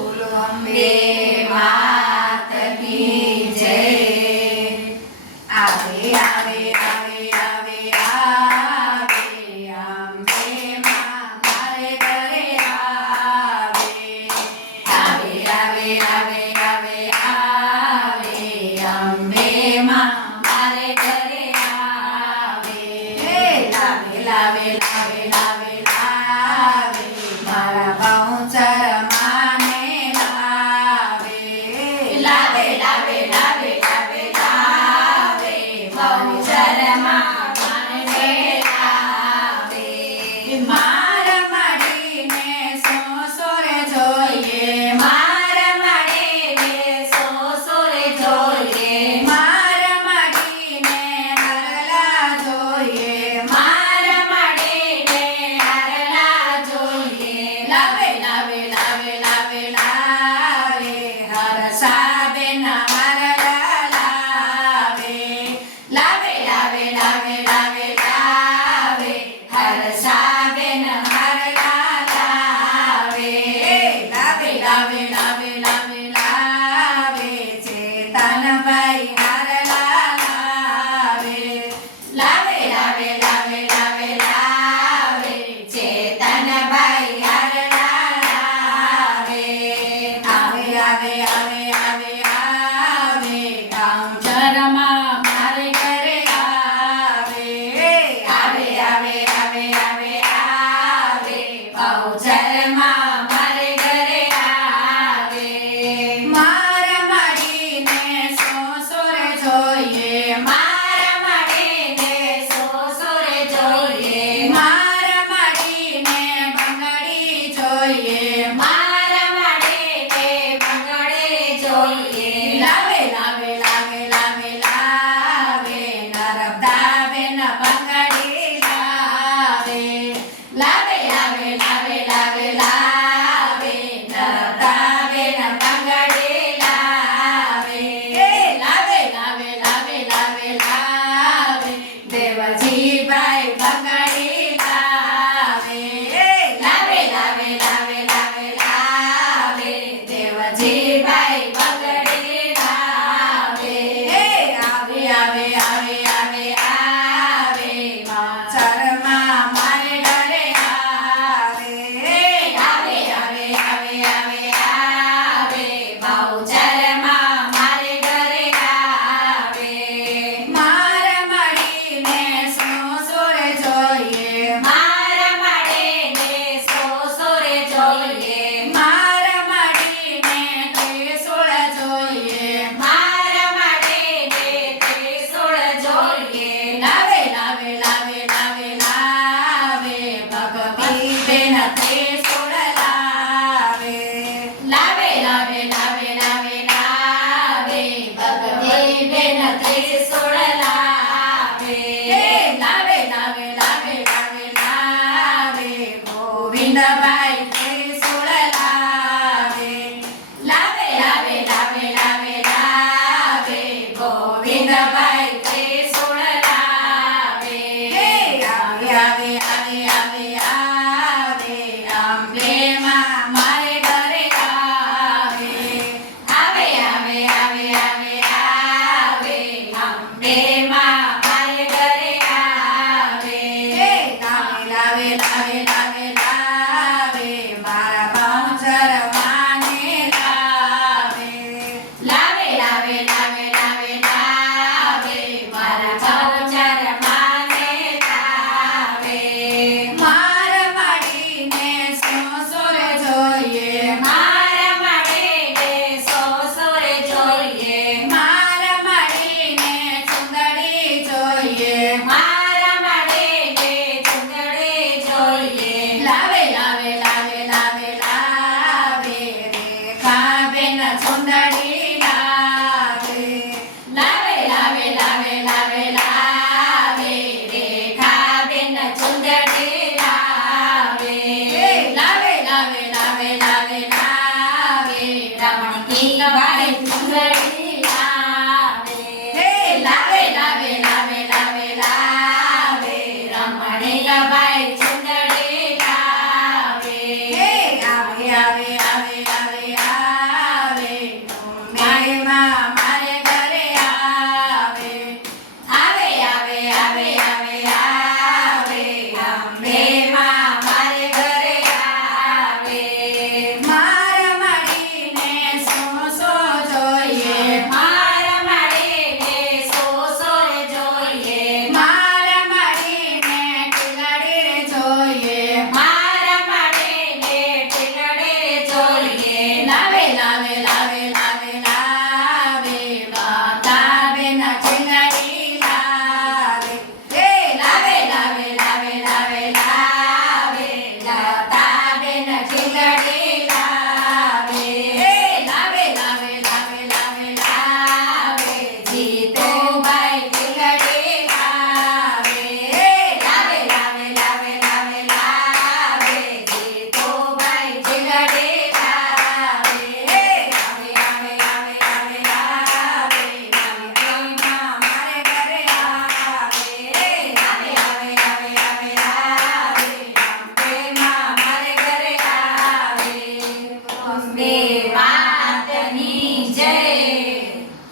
બોલો અંબે love કી pensar. yeah.